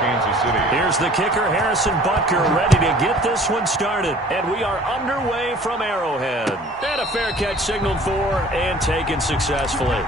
Kansas City. Here's the kicker, Harrison Butker, ready to get this one started. And we are underway from Arrowhead. And a fair catch signaled for and taken successfully.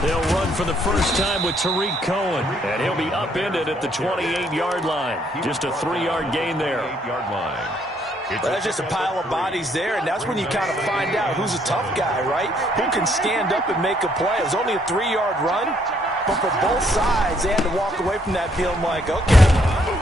They'll run for the first time with Tariq Cohen, and he'll be upended at the 28-yard line. Just a 3-yard gain there. There's just a pile of bodies there, and that's when you kind of find out who's a tough guy, right? Who can stand up and make a play. It was only a 3-yard run, but for both sides, they had to walk away from that field like, okay,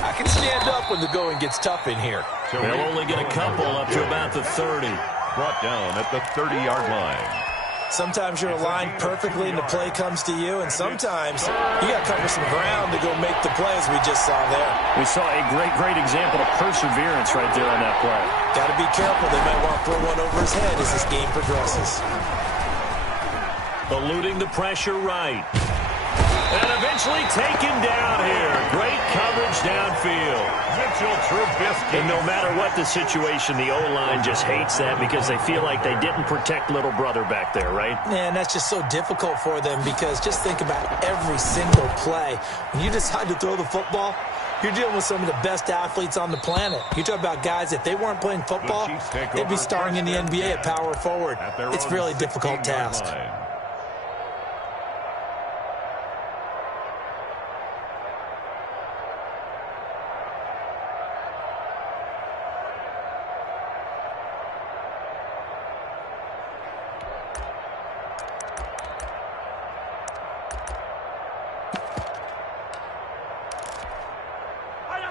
I can stand up when the going gets tough in here. They'll only get a couple up to about the 30. Brought down at the 30-yard line. Sometimes you're aligned perfectly and the play comes to you, and sometimes you got to cover some ground to go make the play, as we just saw there. We saw a great example of perseverance right there on that play. Got to be careful. They might want to throw one over his head as this game progresses. Eluding the pressure right. And eventually taken down here. Great coverage downfield. Mitchell Trubisky. And no matter what the situation, the O-line just hates that because they feel like they didn't protect little brother back there, right? Man, that's just so difficult for them because just think about every single play. When you decide to throw the football, you're dealing with some of the best athletes on the planet. You talk about guys, if they weren't playing football, they'd be starring in the NBA at power forward. It's a really difficult task.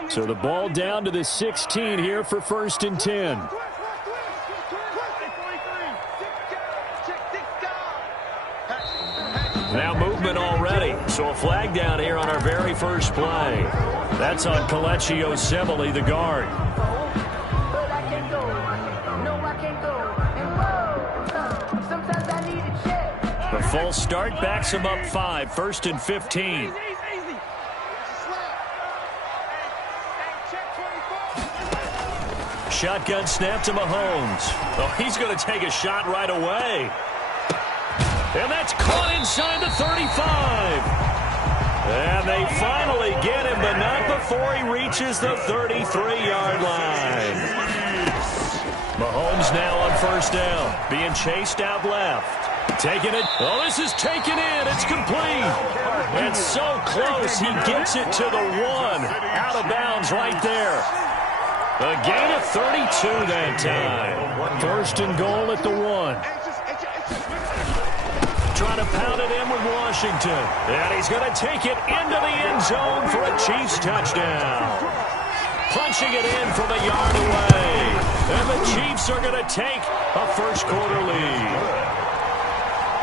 So the ball down to the 16 here for 1st and 10. Now movement already. So a flag down here on our very first play. That's on BlacKvHawK's Osebele, the guard. The false start backs him up 5. 1st and 15. Shotgun snap to Mahomes. Oh, he's going to take a shot right away. And that's caught inside the 35. And they finally get him, but not before he reaches the 33-yard line. Mahomes now on 1st down, being chased out left. Taking it. Oh, this is taken in. It's complete. And so close, he gets it to the 1. Out of bounds right there. A gain of 32 that time. 1st and goal at the 1. Trying to pound it in with Washington. And he's going to take it into the end zone for a Chiefs touchdown. Punching it in from a yard away. And the Chiefs are going to take a first-quarter lead.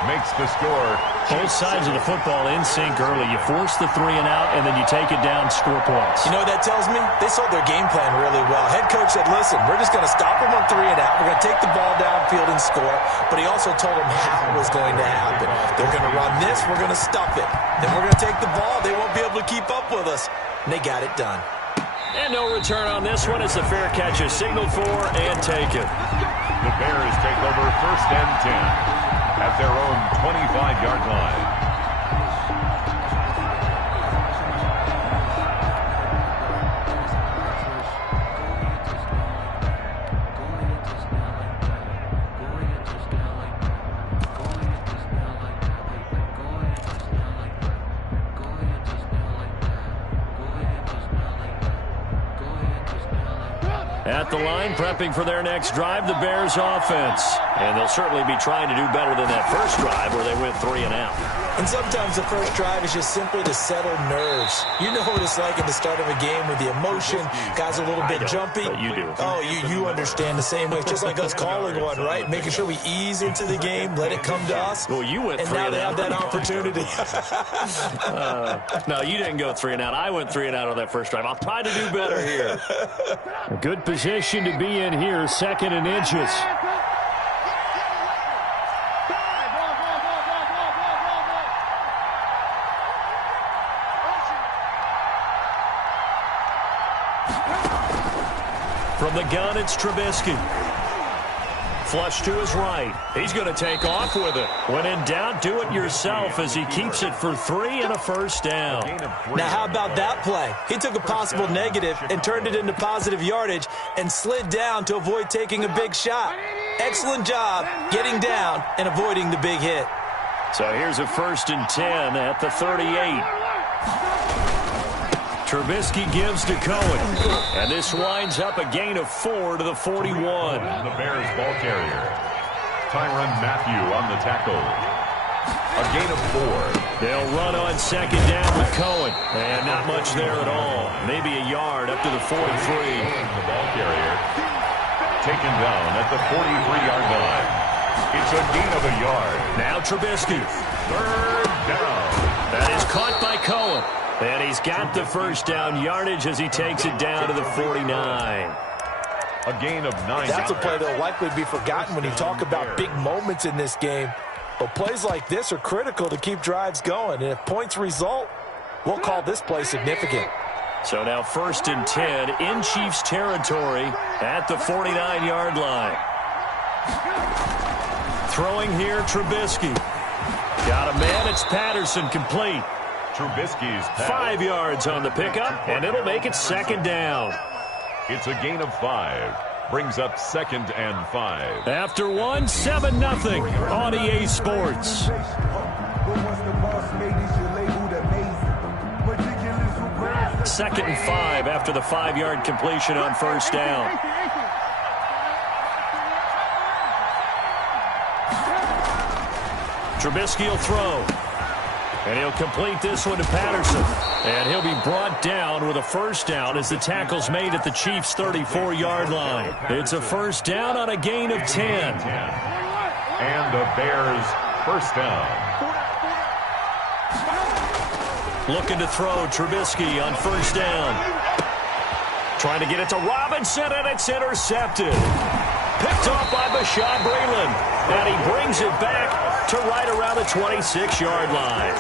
Makes the score. Both sides of the football in sync early. You force the 3 and out, and then you take it down, score points. You know what that tells me? They sold their game plan really well. Head coach said, listen, we're just going to stop them on 3 and out. We're going to take the ball downfield and score. But he also told them how it was going to happen. They're going to run this. We're going to stuff it. Then we're going to take the ball. They won't be able to keep up with us. And they got it done. And no return on this one as the fair catch is signaled for and taken. The Bears take over 1st and 10. At their own 25-yard line. At the line, prepping for their next drive, the Bears offense. And they'll certainly be trying to do better than that first drive where they went 3 and out. And sometimes the first drive is just simply to settle nerves. You know what it's like at the start of a game with the emotion. Guys a little bit jumpy. You do. Oh, you understand the same way. It's just like us calling one, right? Making sure we ease into the game, let it come to us. Well, you went and 3 now and they out. have that opportunity. No, you didn't go 3 and out. I went 3 and out on that first drive. I'll try to do better here. A good position to be in here, 2nd and inches. From the gun, it's Trubisky. Flush to his right. He's going to take off with it. When in doubt, do it yourself as he keeps it for 3 and a first down. Now, how about that play? He took a possible negative and turned it into positive yardage and slid down to avoid taking a big shot. Excellent job getting down and avoiding the big hit. So here's a 1st and 10 at the 38. Trubisky gives to Cohen. And this winds up a gain of 4 to the 41. The Bears ball carrier. Tyrann Mathieu on the tackle. A gain of 4. They'll run on 2nd down with Cohen. And not much there at all. Maybe a yard up to the 43. The ball carrier taken down at the 43-yard line. It's a gain of a yard. Now Trubisky. 3rd down. That is caught by Cohen. And he's got the first down yardage as he takes it down to the 49. A gain of 9. That's a play that will likely be forgotten when you talk about big moments in this game. But plays like this are critical to keep drives going. And if points result, we'll call this play significant. So now 1st and 10 in Chiefs territory at the 49-yard line. Throwing here, Trubisky. Got a man, it's Patterson, complete. Trubisky's pass. 5 yards on the pickup, and it'll make it 2nd down. It's a gain of 5. Brings up 2nd and 5. After 1, 7-0 on EA Sports. 2nd and 5 after the 5-yard completion on 1st down. Trubisky will throw. And he'll complete this one to Patterson. And he'll be brought down with a 1st down as the tackle's made at the Chiefs' 34-yard line. It's a 1st down on a gain of 10. And the Bears' 1st down. Looking to throw Trubisky on 1st down. Trying to get it to Robinson, and it's intercepted. Picked off by Bashaud Breeland. And he brings it back to right around the 26-yard line.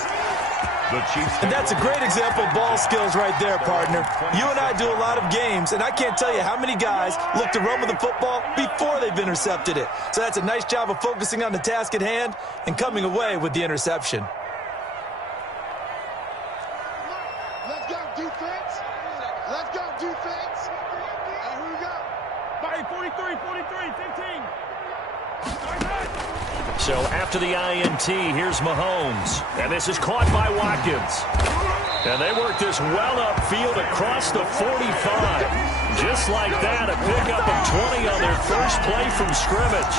And that's a great example of ball skills right there, partner. You and I do a lot of games, and I can't tell you how many guys look to run with the football before they've intercepted it. So that's a nice job of focusing on the task at hand and coming away with the interception. Let's go, defense. Let's go, defense. And who we got? 43, 15. So after the INT, here's Mahomes. And this is caught by Watkins. And they work this well upfield across the 45. Just like that, a pickup of 20 on their first play from scrimmage.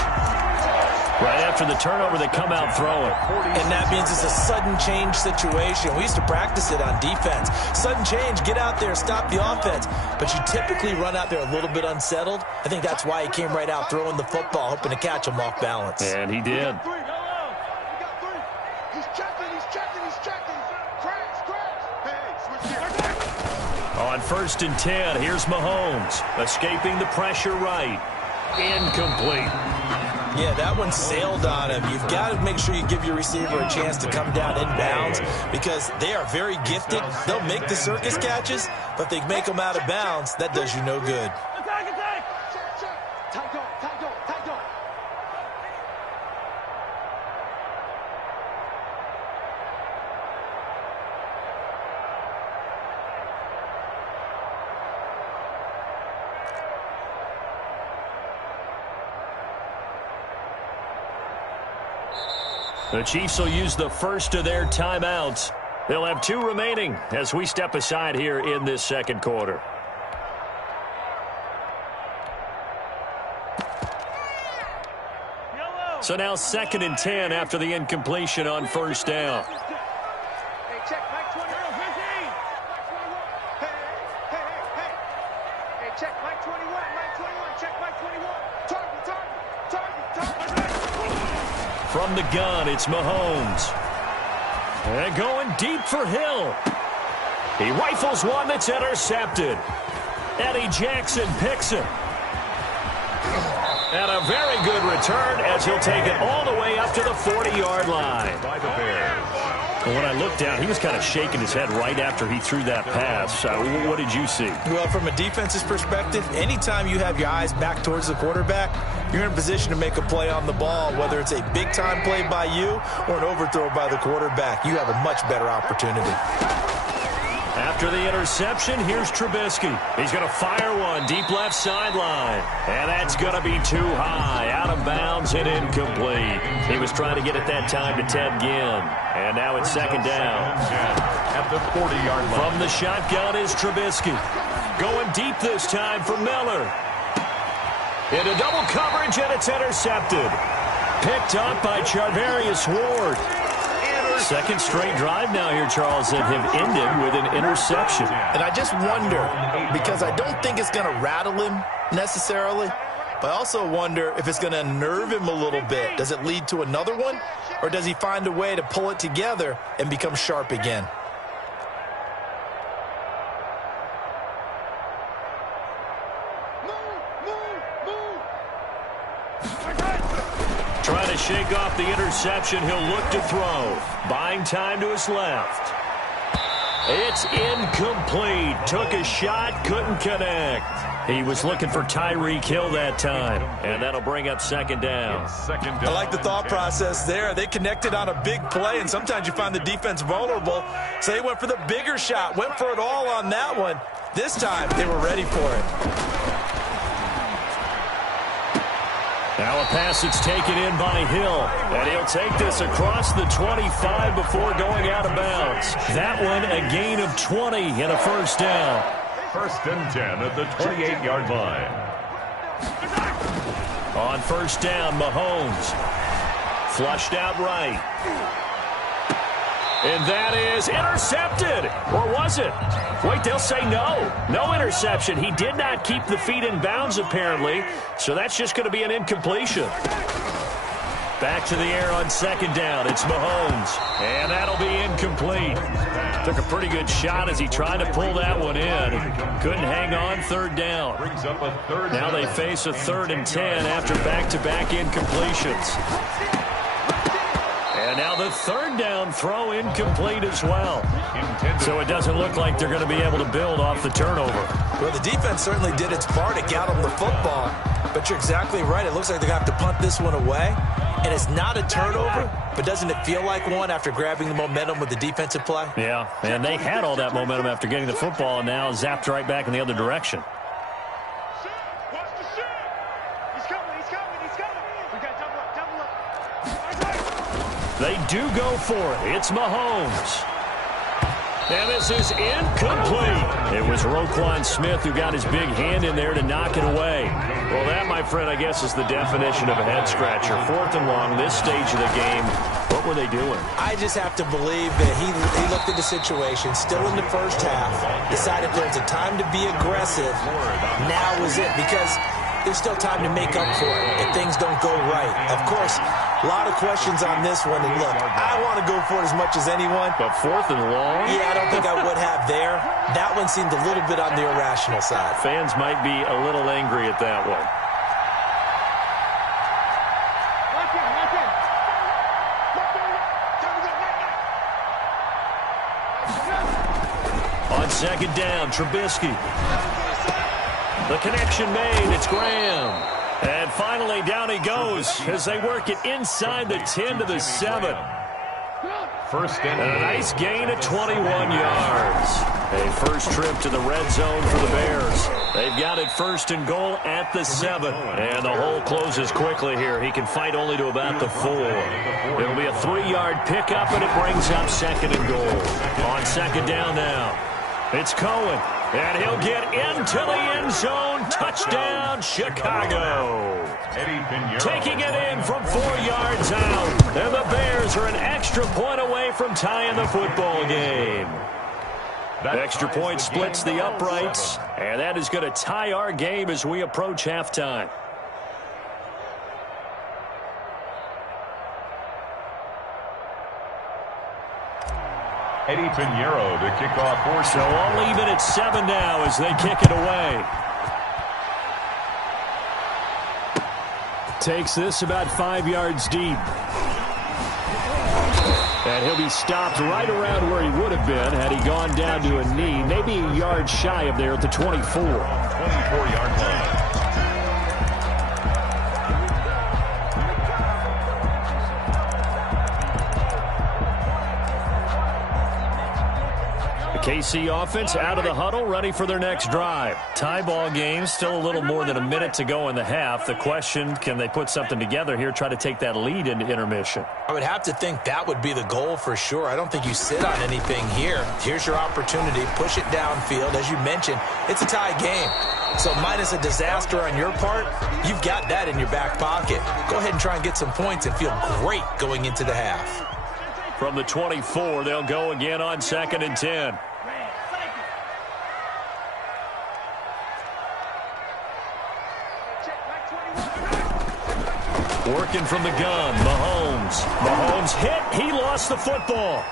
Right after the turnover, they come out throwing. And that means it's a sudden change situation. We used to practice it on defense. Sudden change, get out there, stop the offense. But you typically run out there a little bit unsettled. I think that's why he came right out throwing the football, hoping to catch him off balance. And he did. He's checking. Cracks. Hey, switch here. On 1st and 10, here's Mahomes. Escaping the pressure right. Incomplete. Yeah, that one sailed on him. You've got to make sure you give your receiver a chance to come down inbounds because they are very gifted. They'll make the circus catches, but if they make them out of bounds, that does you no good. Tight go. The Chiefs will use the first of their timeouts. They'll have 2 remaining as we step aside here in this 2nd quarter. So now 2nd and 10 after the incompletion on 1st down. check, Mike 20. Hey, check, Mike 21, Mike 21, check, Mike 21. Target. From the gun, it's Mahomes. And going deep for Hill. He rifles one that's intercepted. Eddie Jackson picks it. And a very good return as he'll take it all the way up to the 40-yard line. By the Bears. And when I looked down, he was kind of shaking his head right after he threw that pass. What did you see? Well, from a defense's perspective, anytime you have your eyes back towards the quarterback, you're in a position to make a play on the ball, whether it's a big-time play by you or an overthrow by the quarterback. You have a much better opportunity. After the interception, here's Trubisky. He's going to fire one deep left sideline. And that's going to be too high, out of bounds and incomplete. He was trying to get it that time to Ted Ginn. And now it's second down. At the 40-yard line. From the shotgun is Trubisky. Going deep this time for Miller. Into double coverage, and it's intercepted. Picked up by Charvarius Ward. Second straight drive now here, Charles, that have ended with an interception. And I just wonder, because I don't think it's going to rattle him necessarily, but I also wonder if it's going to unnerve him a little bit. Does it lead to another one, or does he find a way to pull it together and become sharp again? Trying to shake off the interception. He'll look to throw. Buying time to his left. It's incomplete. Took a shot, couldn't connect. He was looking for Tyreek Hill that time. And that'll bring up second down. I like the thought process there. They connected on a big play, and sometimes you find the defense vulnerable. So they went for the bigger shot, went for it all on that one. This time, they were ready for it. Now a pass that's taken in by Hill. And he'll take this across the 25 before going out of bounds. That one a gain of 20 and a first down. First and 10 at the 28-yard line. On first down, Mahomes. Flushed out right. And that is intercepted. Or was it? Wait, they'll say no. No interception. He did not keep the feet in bounds, apparently. So that's just going to be an incompletion. Back to the air on second down. It's Mahomes. And that'll be incomplete. Took a pretty good shot as he tried to pull that one in. Couldn't hang on, third down. Now they face a 3rd and 10 after back-to-back incompletions. And now the third down throw incomplete as well. So it doesn't look like they're going to be able to build off the turnover. Well, the defense certainly did its part to get them the football. But you're exactly right. It looks like they're going to have to punt this one away. And it's not a turnover, but doesn't it feel like one after grabbing the momentum with the defensive play? Yeah, and they had all that momentum after getting the football and now zapped right back in the other direction. They do go for it. It's Mahomes. And this is incomplete. It was Roquan Smith who got his big hand in there to knock it away. Well, that, my friend, I guess is the definition of a head-scratcher. 4th and long, this stage of the game. What were they doing? I just have to believe that he looked at the situation, still in the first half, decided there's a time to be aggressive. Now is it, because there's still time to make up for it if things don't go right. Of course, a lot of questions on this one, and look, I want to go for it as much as anyone. But 4th and long? Yeah, I don't think I would have there. That one seemed a little bit on the irrational side. Fans might be a little angry at that one. On second down, Trubisky. The connection made. It's Graham. And finally, down he goes as they work it inside the 10 to the 7. First and a nice gain of 21 yards. A first trip to the red zone for the Bears. They've got it 1st and goal at the 7. And the hole closes quickly here. He can fight only to about the 4. It'll be a 3-yard pickup, and it brings up 2nd and goal. On second down now, it's Cohen. And he'll get into the end zone. Touchdown, Chicago. Taking it in from 4 yards out. And the Bears are an extra point away from tying the football game. The extra point splits the uprights. And that is going to tie our game as we approach halftime. Eddie Pinheiro to kick off for So all even at 7 now as they kick it away. Takes this about 5 yards deep. And he'll be stopped right around where he would have been had he gone down to a knee, maybe a yard shy of there at the 24. 24-yard line. KC offense out of the huddle, ready for their next drive. Tie ball game, still a little more than a minute to go in the half. The question, can they put something together here, try to take that lead into intermission? I would have to think that would be the goal for sure. I don't think you sit on anything here. Here's your opportunity. Push it downfield. As you mentioned, it's a tie game. So minus a disaster on your part, you've got that in your back pocket. Go ahead and try and get some points and feel great going into the half. From the 24, they'll go again on 2nd and 10. Working from the gun, Mahomes. Mahomes hit. He lost the football.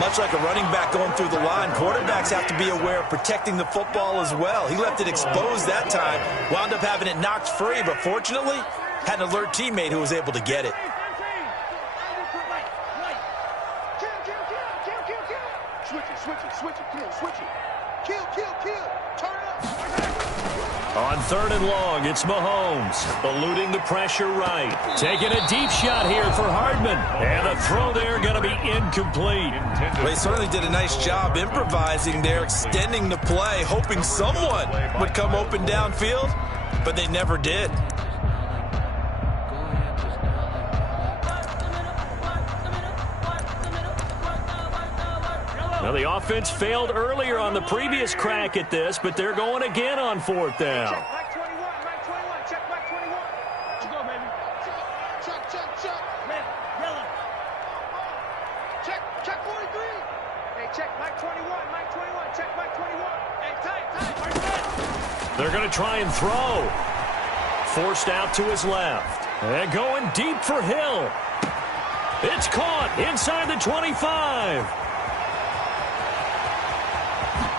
Much like a running back going through the line, quarterbacks have to be aware of protecting the football as well. He left it exposed that time, wound up having it knocked free, but fortunately, had an alert teammate who was able to get it. On 3rd and long, it's Mahomes, eluding the pressure right. Taking a deep shot here for Hardman. And the throw there going to be incomplete. Well, they certainly did a nice job improvising there, extending the play, hoping someone would come open downfield, but they never did. Now, the offense failed earlier on the previous crack at this, but they're going again on 4th down. Check Mike 21, Mike 21, check Mike 21. Let's go, baby. Check. Man, yellow. Check 43. Hey, check Mike 21, Mike 21, check Mike 21. Hey, tight. They're going to try and throw. Forced out to his left. And going deep for Hill. It's caught inside the 25.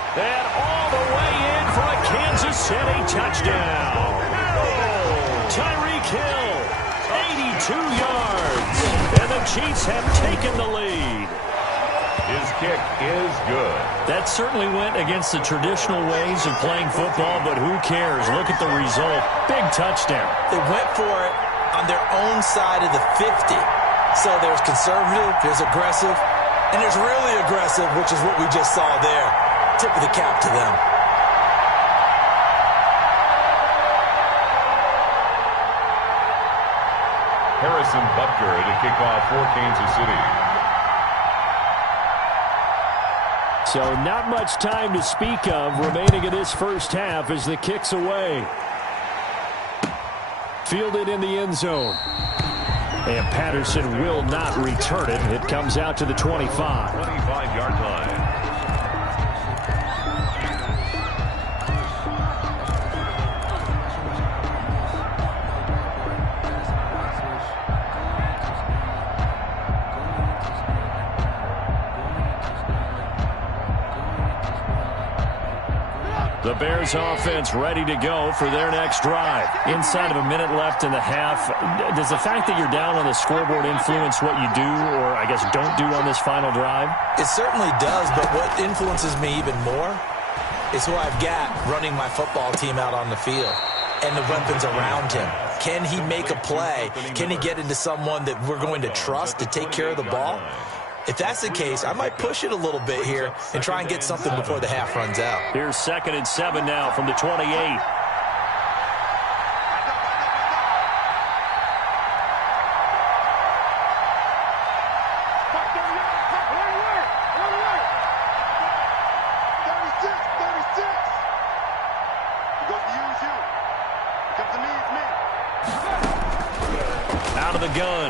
And all the way in for a Kansas City touchdown. Tyreek Hill, 82 yards. And the Chiefs have taken the lead. His kick is good. That certainly went against the traditional ways of playing football, but who cares? Look at the result. Big touchdown. They went for it on their own side of the 50. So there's conservative, there's aggressive, and there's really aggressive, which is what we just saw there. Tip of the cap to them. Harrison Butker to kick off for Kansas City. So not much time to speak of remaining in this first half as the kick's away. Fielded in the end zone. And Patterson will not return it. It comes out to the 25. 25-yard line. The Bears offense ready to go for their next drive. Inside of a minute left in the half, does the fact that you're down on the scoreboard influence what you do or, I guess, don't do on this final drive? It certainly does, but what influences me even more is who I've got running my football team out on the field and the weapons around him. Can he make a play? Can he get into someone that we're going to trust to take care of the ball? If that's the case, I might push it a little bit here and try and get something before the half runs out. Here's 2nd and 7 now from the 28.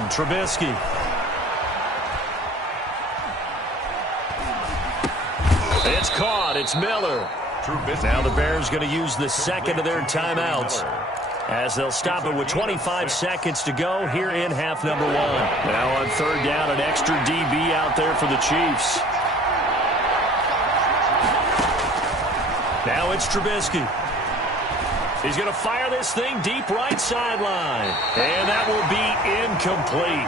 Trubisky. It's caught. It's Miller. Now the Bears going to use the second of their timeouts as they'll stop it with 25 seconds to go here in half number 1. Now on third down, an extra DB out there for the Chiefs. Now it's Trubisky. He's going to fire this thing deep right sideline. And that will be incomplete.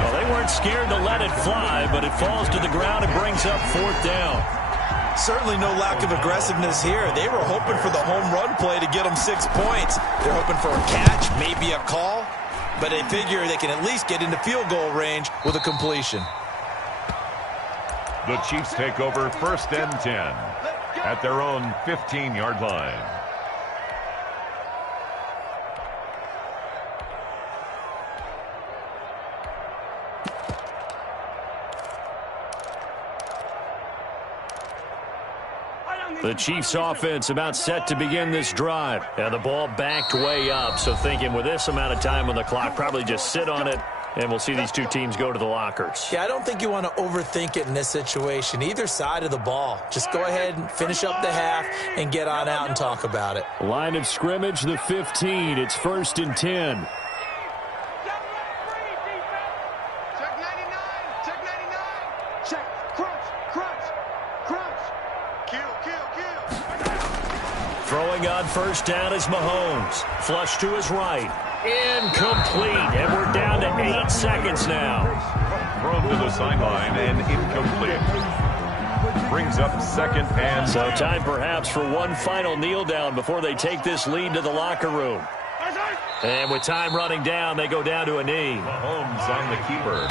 Well, they weren't scared to let it fly, but it falls to the ground and brings up fourth down. Certainly no lack of aggressiveness here. They were hoping for the home run play to get them 6 points. They're hoping for a catch, maybe a call, but they figure they can at least get into field goal range with a completion. The Chiefs take over 1st and 10 at their own 15-yard line. The Chiefs offense about set to begin this drive. And the ball backed way up, so thinking with this amount of time on the clock, probably just sit on it, and we'll see these two teams go to the lockers. Yeah, I don't think you want to overthink it in this situation. Either side of the ball. Just go ahead and finish up the half and get on out and talk about it. Line of scrimmage, the 15. It's 1st and 10. Check 99. Check 99. Check. Crunch. Crunch. Crunch. Kill. Throwing on first down is Mahomes. Flush to his right. Incomplete. And we're down to 8 seconds now. Thrown to the sideline and incomplete. Brings up 2nd and So time perhaps for one final kneel down before they take this lead to the locker room. And with time running down, they go down to a knee. Mahomes on the keeper.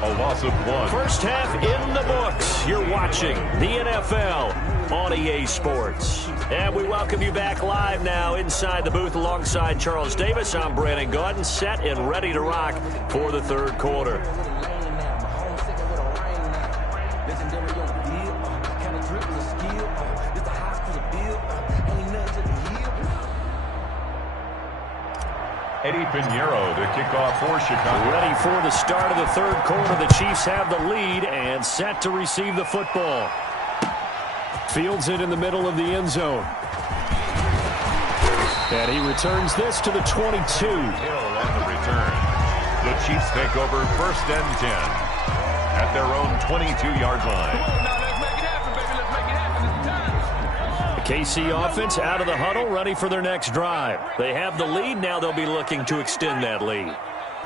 A loss of 1. First half in the books. You're watching the NFL on EA Sports. And we welcome you back live now inside the booth alongside Charles Davis. I'm Brandon Gaudin, set and ready to rock for the third quarter. Eddie Pinheiro to kick off for Chicago. Ready for the start of the third quarter. The Chiefs have the lead and set to receive the football. Fields it in the middle of the end zone. And he returns this to the 22. Hill on the return. The Chiefs take over 1st and 10 at their own 22-yard line. The KC offense out of the huddle, ready for their next drive. They have the lead. Now they'll be looking to extend that lead.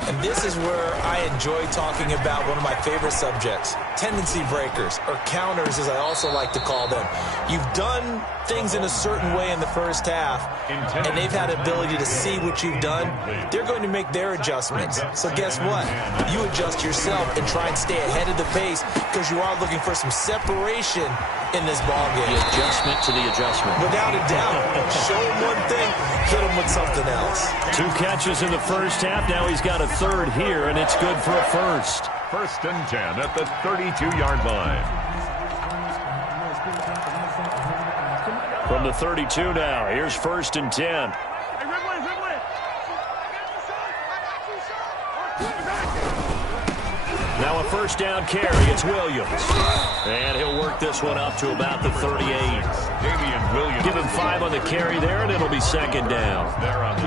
And this is where I enjoy talking about one of my favorite subjects, tendency breakers, or counters as I also like to call them. You've done things in a certain way in the first half, and they've had ability to see what you've done. They're going to make their adjustments. So guess what? You adjust yourself and try and stay ahead of the pace because you are looking for some separation in this ballgame. The adjustment to the adjustment. Without a doubt. Show him one thing, hit him with something else. 2 catches in the first half. Now he's got a third here, and it's good for a first. 1st and 10 at the 32-yard line. From the 32 now, here's 1st and 10. Now a first down carry. It's Williams. And he'll work this one up to about the 38. Damian Williams. Give him 5 on the carry there, and it'll be 2nd down.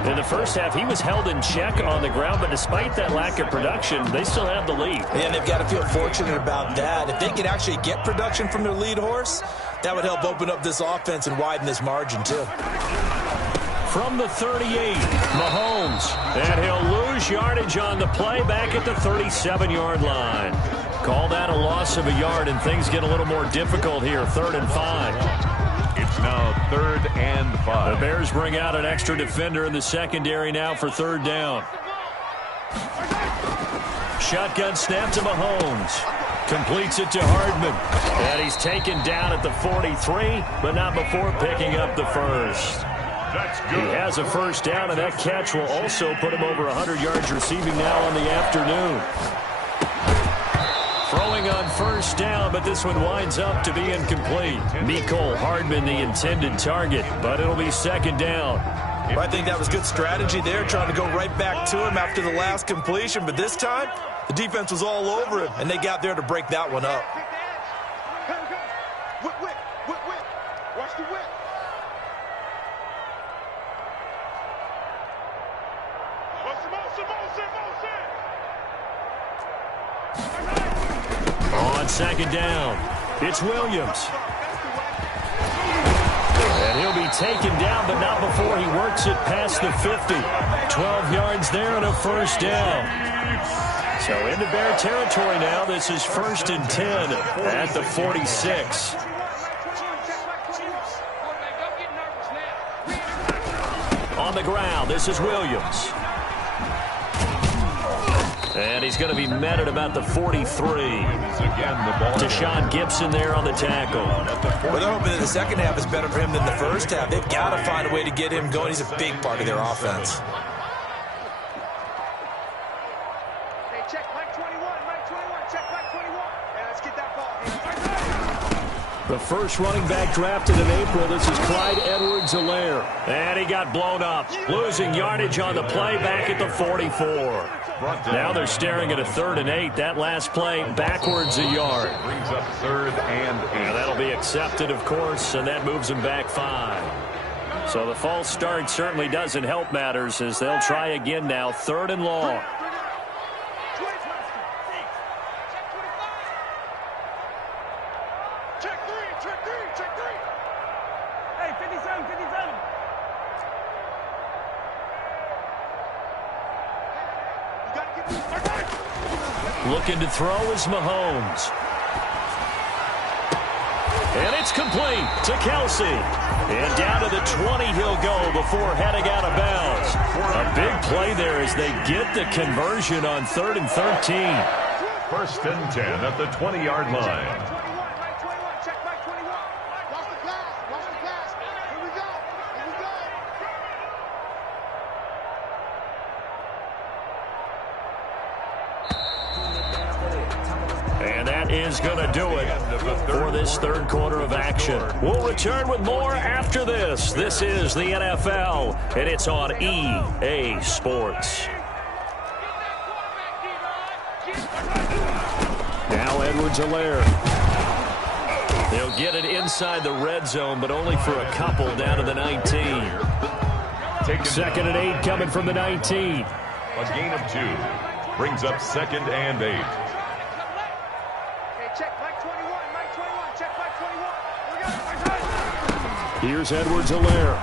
In the first half, he was held in check on the ground, but despite that lack of production, they still have the lead. And they've got to feel fortunate about that. If they could actually get production from their lead horse, that would help open up this offense and widen this margin, too. From the 38, Mahomes. And he'll lose yardage on the play back at the 37-yard line. Call that a loss of a yard, and things get a little more difficult here. 3rd and 5. It's now 3rd and 5. The Bears bring out an extra defender in the secondary now for 3rd down. Shotgun snap to Mahomes. Completes it to Hardman. And he's taken down at the 43, but not before picking up the first. That's good. He has a first down, and that catch will also put him over 100 yards receiving now on the afternoon. Throwing on first down, but this one winds up to be incomplete. Mecole Hardman, the intended target, but it'll be 2nd down. Well, I think that was good strategy there, trying to go right back to him after the last completion. But this time, the defense was all over him, and they got there to break that one up. Watch the whip. On second down, it's Williams. And he'll be taken down, but not before he works it past the 50. 12 yards there and a first down. So into Bear territory now. This is 1st and 10 at the 46. On the ground, this is Williams. And he's going to be met at about the 43. Deshaun Gibson there on the tackle. Well, they're hoping that the second half is better for him than the first half. They've got to find a way to get him going. He's a big part of their offense. Hey, check Mike 21, check Mike 21. Hey, let's get that ball. The first running back drafted in April. This is Clyde Edwards-Helaire. And he got blown up. Losing yardage on the play back at the 44. Now they're staring at a 3rd and 8. That last play backwards a yard. Brings up 3rd and 8. And that'll be accepted, of course, and that moves them back 5. So the false start certainly doesn't help matters as they'll try again now. 3rd and long. Check three. Hey, 57. Looking to throw is Mahomes. And it's complete to Kelsey. And down to the 20 he'll go before heading out of bounds. A big play there as they get the conversion on 3rd and 13. 1st and 10 at the 20-yard line. Check Mike 21. Watch the pass. Here we go. And that is going to do it for this 3rd quarter of action. We'll return with more after this. This is the NFL, and it's on EA Sports. Now Edwards-Helaire. They'll get it inside the red zone, but only for a couple down to the 19. 2nd and 8 coming from the 19. A gain of 2. Brings up 2nd and 8. Check Mike 21. Check Mike 21. Here's Edwards-Helaire.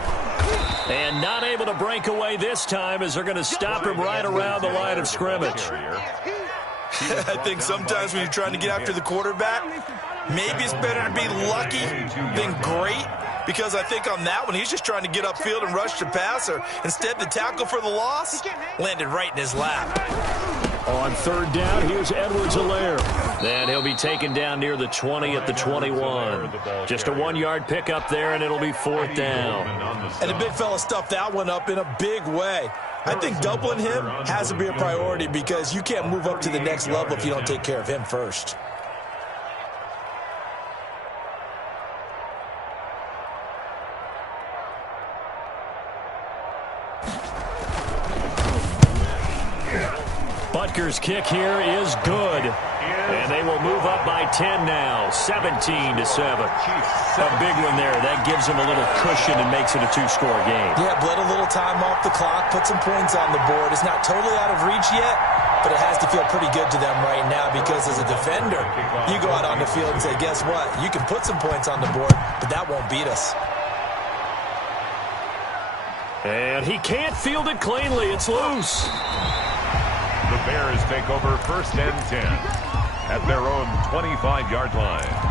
And not able to break away this time as they're going to stop him right around the line of scrimmage. I think sometimes when you're trying to get after the quarterback, maybe it's better to be lucky than great. Because I think on that one, he's just trying to get upfield and rush the passer. Instead, the tackle for the loss landed right in his lap. On 3rd down, here's Edwards-Helaire. Then he'll be taken down near the 20 at the 21. Just a 1-yard pickup there, and it'll be 4th down. And the big fella stuffed that one up in a big way. I think doubling him has to be a priority because you can't move up to the next level if you don't take care of him first. Butker's kick here is good. And they will move up by 10 now, 17-7. A big one there. That gives them a little cushion and makes it a 2-score game. Yeah, bled a little time off the clock, put some points on the board. It's not totally out of reach yet, but it has to feel pretty good to them right now because as a defender, you go out on the field and say, guess what? You can put some points on the board, but that won't beat us. And he can't field it cleanly. It's loose. The Bears take over 1st and 10 at their own 25-yard line.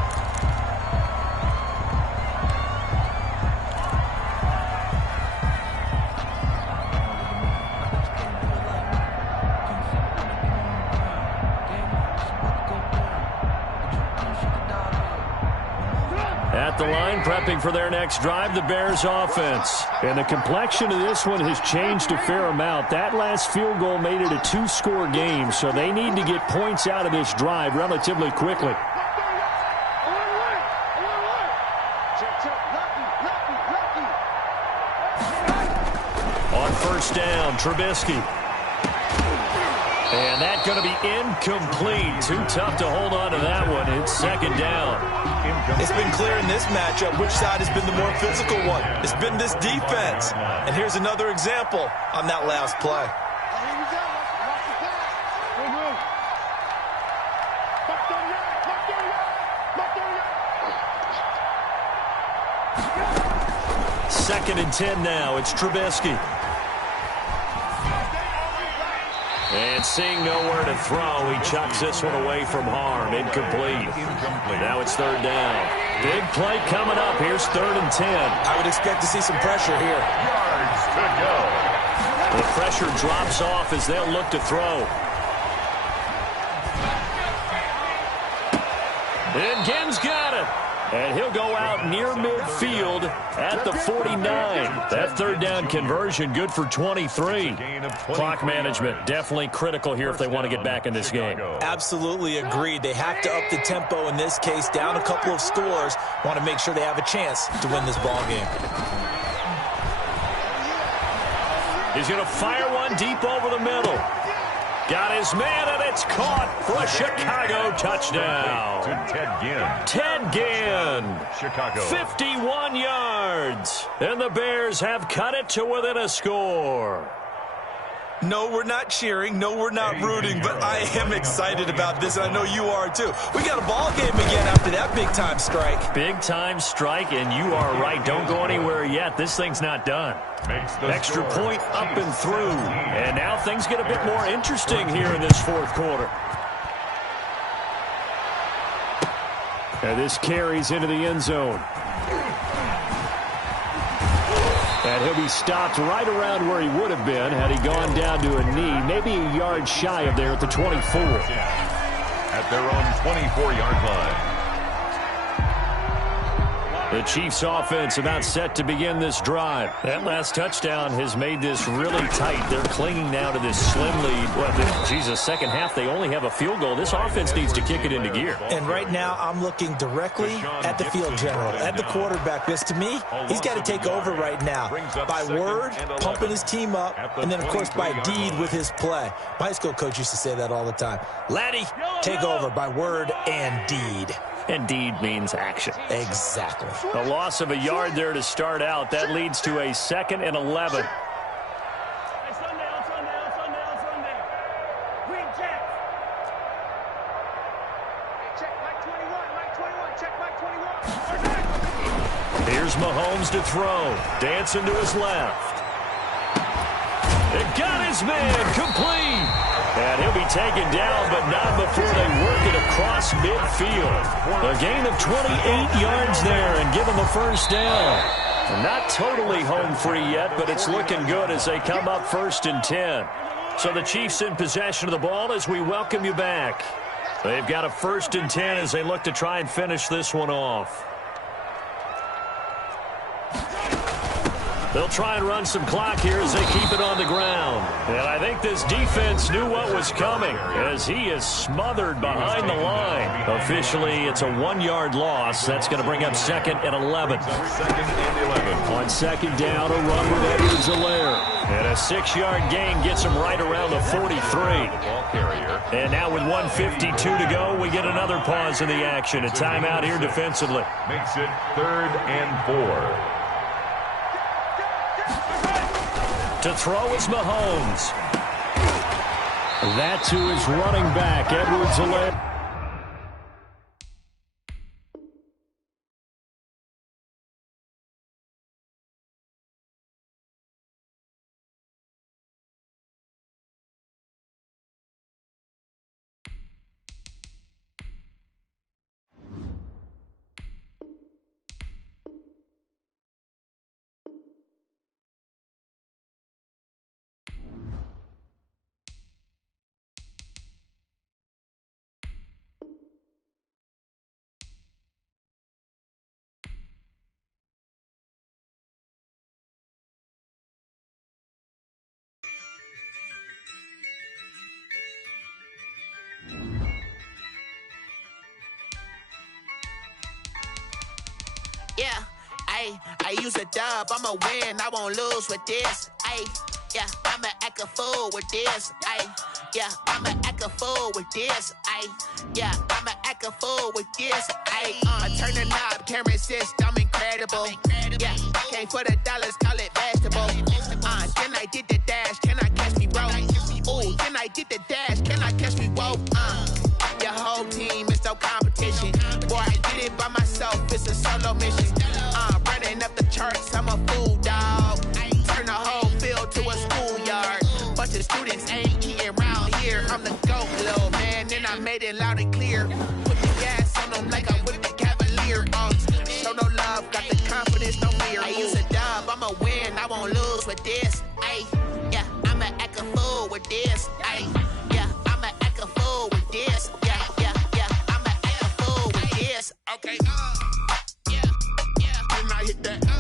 At the line, prepping for their next drive, the Bears offense. And the complexion of this one has changed a fair amount. That last field goal made it a 2-score game, so they need to get points out of this drive relatively quickly. first down. Trubisky. And that's going to be incomplete. Too tough to hold on to that one. It's second down. It's been clear in this matchup which side has been the more physical one. It's been this defense. And here's another example on that last play. Second and 10 now. It's Trubisky. And seeing nowhere to throw, he chucks this one away from harm. Incomplete. Now it's third down. Big play coming up. Here's third and 10. I would expect to see some pressure here. Yards to go. The pressure drops off as they'll look to throw. And Ginn's got it. And he'll go out near midfield at the 49. That third down conversion good for 23. Clock management definitely critical here if they want to get back in this game. Absolutely agreed. They have to up the tempo in this case. Down a couple of scores. Want to make sure they have a chance to win this ball game. He's going to fire one deep over the middle. Got his man, and it's caught for a Chicago touchdown. To Ted Ginn. Ted Ginn. Chicago. 51 yards. And the Bears have cut it to within a score. No, we're not cheering. No, we're not rooting. But I am excited about this, and I know you are too. We got a ball game again after that big-time strike. Big-time strike, and you are right. Don't go anywhere yet. This thing's not done. Extra point up and through. And now things get a bit more interesting here in this fourth quarter. And this carries into the end zone. And he'll be stopped right around where he would have been had he gone down to a knee, maybe a yard shy of there at the 24. At their own 24-yard line. The Chiefs offense about set to begin this drive. That last touchdown has made this really tight. They're clinging now to this slim lead. Well, second half, they only have a field goal. This offense needs to kick it into gear. And right now, I'm looking directly at the field general, at the quarterback. Because to me, he's got to take over right now. By word, pumping his team up, and then, of course, by deed with his play. My high school coach used to say that all the time. Laddie, take over by word and deed. And deed means action. Exactly. A loss of a yard there to start out. That leads to a 2nd and 11. Here's Mahomes to throw. Dancing to his left. It got his man complete. And he'll be taken down, but not before they work it across midfield. A gain of 28 yards there and give them a first down. Not totally home free yet, but it's looking good as they come up 1st and 10. So the Chiefs in possession of the ball as we welcome you back. They've got a 1st and 10 as they look to try and finish this one off. They'll try and run some clock here as they keep it on the ground. And I think this defense knew what was coming as he is smothered behind the line. Officially, it's a 1-yard loss. That's going to bring up 2nd and 11. 2nd and 11. On second down, a run with Edwards-Helaire. And a 6-yard gain gets him right around the 43. Ball carrier. And now with 1:52 to go, we get another pause in the action. A timeout here defensively. Makes it 3rd and 4. To throw is Mahomes. That's who is running back, Edwards-Helaire. Yeah, I use a dub, I'ma win, I won't lose with this. Yeah, I'ma act a fool with this. Ay, yeah, I'ma act a fool with this. Ay, yeah, I'ma act a fool with this. Ay, I turn the knob, can't resist, I'm incredible. Yeah, came for the dollars, call it vegetable. Then I did the dash, can I catch me, bro? Ooh, then I did the dash, can I catch me, whoa? Your whole team is no competition. Boy, I did it by myself, it's a solo mission. Running up the charts, I'm a fool, dog. Turn the whole field to a schoolyard. Bunch of students ain't eating round here. I'm the GOAT, little man, and I made it loud and clear. Put the gas on them like I'm with the Cavalier. Show no love, got the confidence, no fear. I use a dub, I'ma win, I won't lose with this. Ay, yeah, I'ma act a fool with this. Ay, yeah, I'ma act a fool with this. Yeah, yeah, yeah, I'ma act a fool with this. Okay, yeah, yeah. Then I hit that.